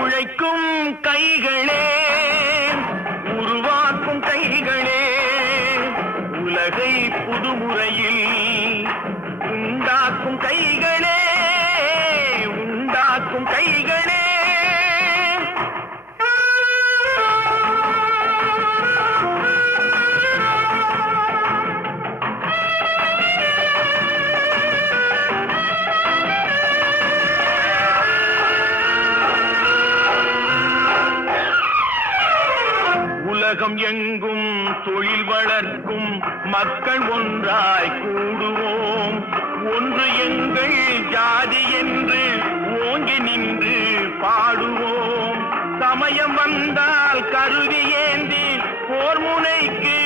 உழைக்கும் கைகளே, உருவாக்கும் கைகளே, உலகை புதுமுறையில் உண்டாக்கும் கைகளே, உண்டாக்கும் கைகளே. உலகம் எங்கும் தொழில் வளர்க்கும் மக்கள் ஒன்றாய் கூடுவோம். ஒன்று எங்கள் ஜாதி என்று ஓங்கி நின்று பாடுவோம். சமயம் வந்தால் கருவி ஏந்தி போர் முனைக்கு